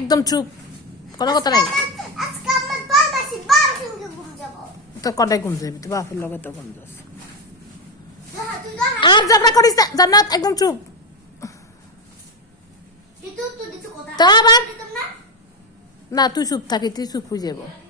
একদম চুপ কোনো কথা নাই তোর কটাই গুন যাবি তো বাপের লগে তো ঘুম যাস আর ঝগড়া করিস জান্নাত একদম চুপ তা আবার না তুই চুপ থাকি তুই চুপ হয়ে যাবো